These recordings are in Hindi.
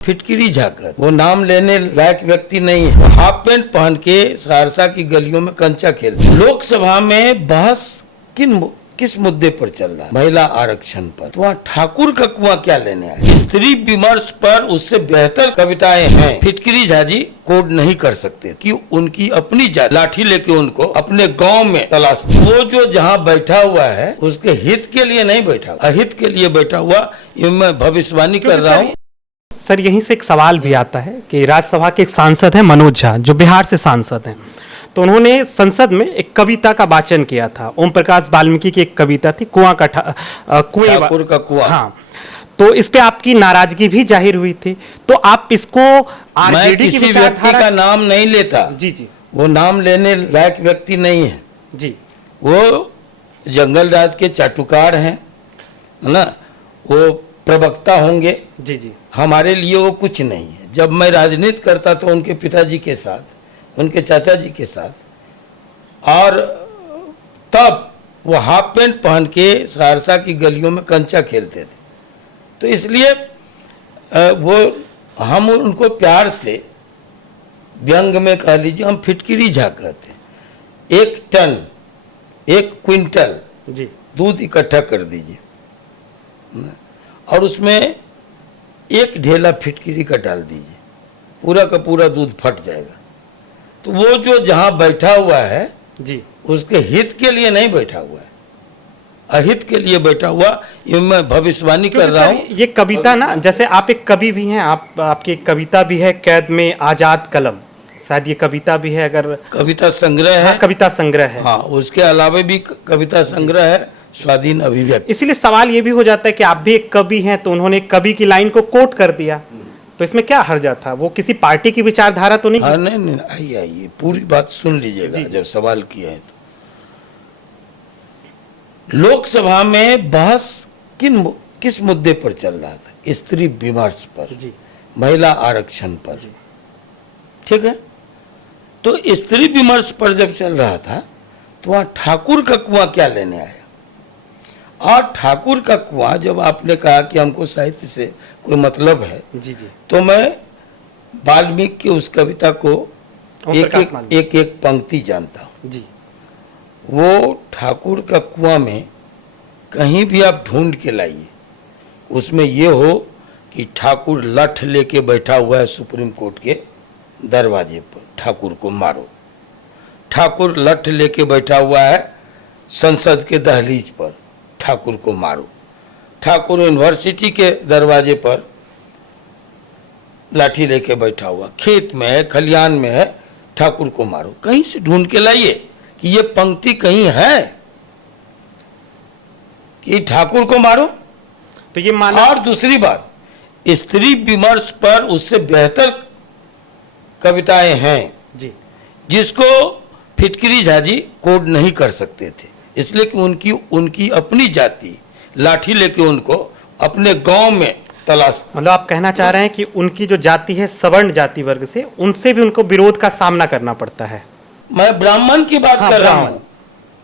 फिटकिरी झाकर वो नाम लेने लायक व्यक्ति नहीं है। हाफ पैंट पहन के सहरसा की गलियों में कंचा खेल। लोकसभा में बहस किस मुद्दे पर चल रहा है? महिला आरक्षण पर। तो वहाँ ठाकुर का कुआं क्या लेने आए? स्त्री विमर्श पर उससे बेहतर कविताएं हैं। फिटकिरी झाजी कोड नहीं कर सकते कि उनकी अपनी जाति लाठी लेके उनको अपने गांव में तलाश। वो जो जहाँ बैठा हुआ है उसके हित के लिए नहीं बैठा, अहित के लिए बैठा हुआ। ये मैं भविष्यवाणी कर रहा हूँ। सर, यहीं से एक सवाल भी आता है कि राज्यसभा के एक सांसद हैं मनोज झा, जो बिहार से सांसद हैं, तो उन्होंने संसद में एक कविता का वाचन किया था। ओम प्रकाश वाल्मीकि की एक कविता थी, कुआं का ठाकुर का कुआं। हाँ, तो इस पे आपकी नाराजगी भी जाहिर हुई थी। तो आप इसको मैं किसी व्यक्ति का नाम नहीं लेता। जी जी, वो नाम लेने लायक व्यक्ति नहीं है जी। वो जंगल राज के चाटुकार हैं, है ना, वो प्रवक्ता होंगे। जी जी, हमारे लिए वो कुछ नहीं है। जब मैं राजनीति करता तो उनके पिताजी के साथ, उनके चाचा जी के साथ, और तब वो हाफ पैंट पहन के सहरसा की गलियों में कंचा खेलते थे। तो इसलिए वो हम उनको प्यार से व्यंग में कह लीजिए, हम फिटकिरी झा कहते हैं। 1 टन 1 क्विंटल जी दूध इकट्ठा कर दीजिए और उसमें 1 ढेला फिटकिरी का डाल दीजिए, पूरा का पूरा दूध फट जाएगा। तो वो जो जहाँ बैठा हुआ है जी, उसके हित के लिए नहीं बैठा हुआ है, अहित के लिए बैठा हुआ। ये मैं भविष्यवाणी कर रहा हूँ। ये कविता ना, जैसे आप एक कवि भी हैं, आपकी एक कविता भी है, कैद में आजाद कलम, शायद ये कविता भी है, अगर कविता संग्रह है। हाँ, कविता संग्रह है। हाँ, उसके अलावा भी कविता संग्रह है, स्वाधीन अभिव्यक्ति। इसलिए सवाल ये भी हो जाता है कि आप भी एक कवि हैं, तो उन्होंने कवि की लाइन को कोट कर दिया, तो इसमें क्या हर्जा था? वो किसी पार्टी की विचारधारा तो नहीं? हाँ, नहीं, आइए पूरी बात सुन लीजिएगा जब सवाल किया है तो। लोकसभा में बहस किस मुद्दे पर चल रहा था? स्त्री विमर्श पर, जी, महिला आरक्षण पर। ठीक है, तो स्त्री विमर्श पर जब चल रहा था तो वहाँ ठाकुर का कुआं क्या लेने आया? और ठाकुर का कुआं, जब आपने कहा कि हमको साहित्य से कोई मतलब है, जी जी, तो मैं वाल्मीकि की उस कविता को एक पंक्ति जानता हूँ। जी, वो ठाकुर का कुआं में कहीं भी आप ढूंढ के लाइए, उसमें ये हो कि ठाकुर लठ लेके बैठा हुआ है सुप्रीम कोर्ट के दरवाजे पर, ठाकुर को मारो। ठाकुर लठ लेके बैठा हुआ है संसद के दहलीज पर, ठाकुर को मारो। ठाकुर यूनिवर्सिटी के दरवाजे पर लाठी लेके बैठा हुआ, खेत में है, खलियान में है, ठाकुर को मारो। कहीं से ढूंढ के लाइए कि ये पंक्ति कहीं है कि ठाकुर को मारो। तो ये माना। और दूसरी बात, स्त्री विमर्श पर उससे बेहतर कविताएं हैं जी, जिसको फिटकिरी झाजी कोड नहीं कर सकते थे, इसलिए कि उनकी अपनी जाति लाठी लेके उनको अपने गांव में तलाश। मतलब आप कहना चाह रहे हैं कि उनकी जो जाति है सवर्ण जाति वर्ग से, उनसे भी उनको विरोध का सामना करना पड़ता है। मैं ब्राह्मण की बात कर रहा हूँ,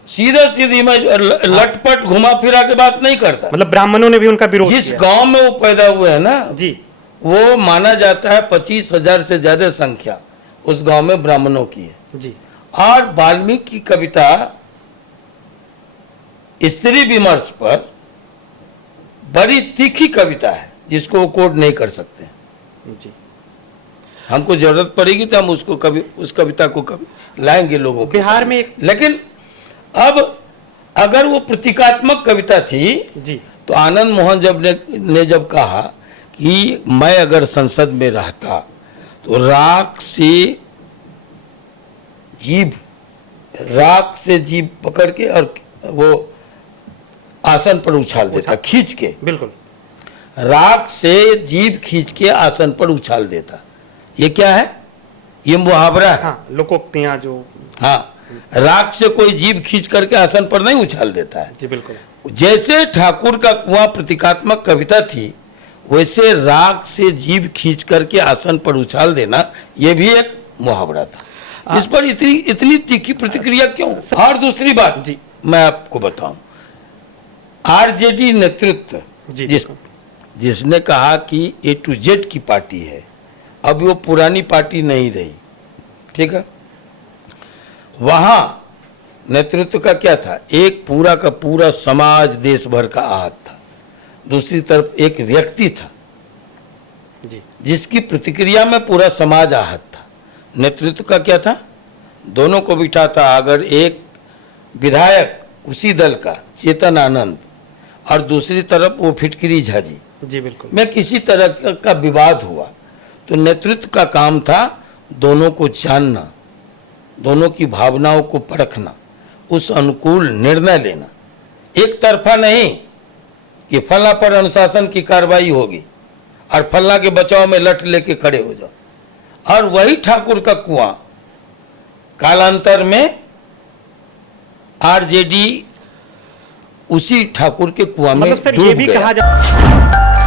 सीधी मैं लटपट घुमा फिरा के बात नहीं करता। मतलब ब्राह्मणों ने भी उनका विरोध जिस किया। गांव में वो पैदा हुए हैं ना जी, वो माना जाता है 25,000 से ज्यादा संख्या उस गांव में ब्राह्मणों की है। जी, और वाल्मीकि की कविता स्त्री विमर्श पर बड़ी तीखी कविता है जिसको वो कोड नहीं कर सकते। जी, हमको जरूरत पड़ेगी तो हम उसको कभी उस कविता को कभी लाएंगे लोगों के बिहार सामने। में लेकिन अब अगर वो प्रतीकात्मक कविता थी जी, तो आनंद मोहन ने जब कहा कि मैं अगर संसद में रहता तो राख से जीभ पकड़ के और वो आसन पर उछाल देता, खींच के, बिल्कुल, राख से जीभ खींच के आसन पर उछाल देता। ये क्या है? ये मुहावरा है। हाँ, लोकोक्तियां जो। हाँ, राख से कोई जीभ खींच करके आसन पर नहीं उछाल देता है। जी बिल्कुल। जैसे ठाकुर का कुआं प्रतीकात्मक कविता थी, वैसे राख से जीभ खींच करके आसन पर उछाल देना ये भी एक मुहावरा था। इस पर इतनी तीखी प्रतिक्रिया क्यों? और दूसरी बात जी, मैं आपको बताऊं, आरजेडी नेतृत्व जी, जिस जिसने कहा कि A to Z की पार्टी है, अब वो पुरानी पार्टी नहीं रही, ठीक है। वहाँ नेतृत्व का क्या था, एक पूरा का पूरा समाज देश भर का आहत था, दूसरी तरफ एक व्यक्ति था जी जिसकी प्रतिक्रिया में पूरा समाज आहत था। नेतृत्व का क्या था, दोनों को बिठाता, अगर एक विधायक उसी दल का चेतन आनंद और दूसरी तरफ वो फिटकरी झा जी जी बिल्कुल। में किसी तरह का विवाद हुआ तो नेतृत्व का काम था दोनों को जानना, दोनों की भावनाओं को परखना, उस अनुकूल निर्णय लेना, एक तरफा नहीं कि फला पर अनुशासन की कार्रवाई होगी और फला के बचाव में लठ लेके खड़े हो जाओ। और वही ठाकुर का कुआं कालांतर में आरजेडी उसी ठाकुर के कुआं में मतलब सर डूब ये भी गया। कहा जा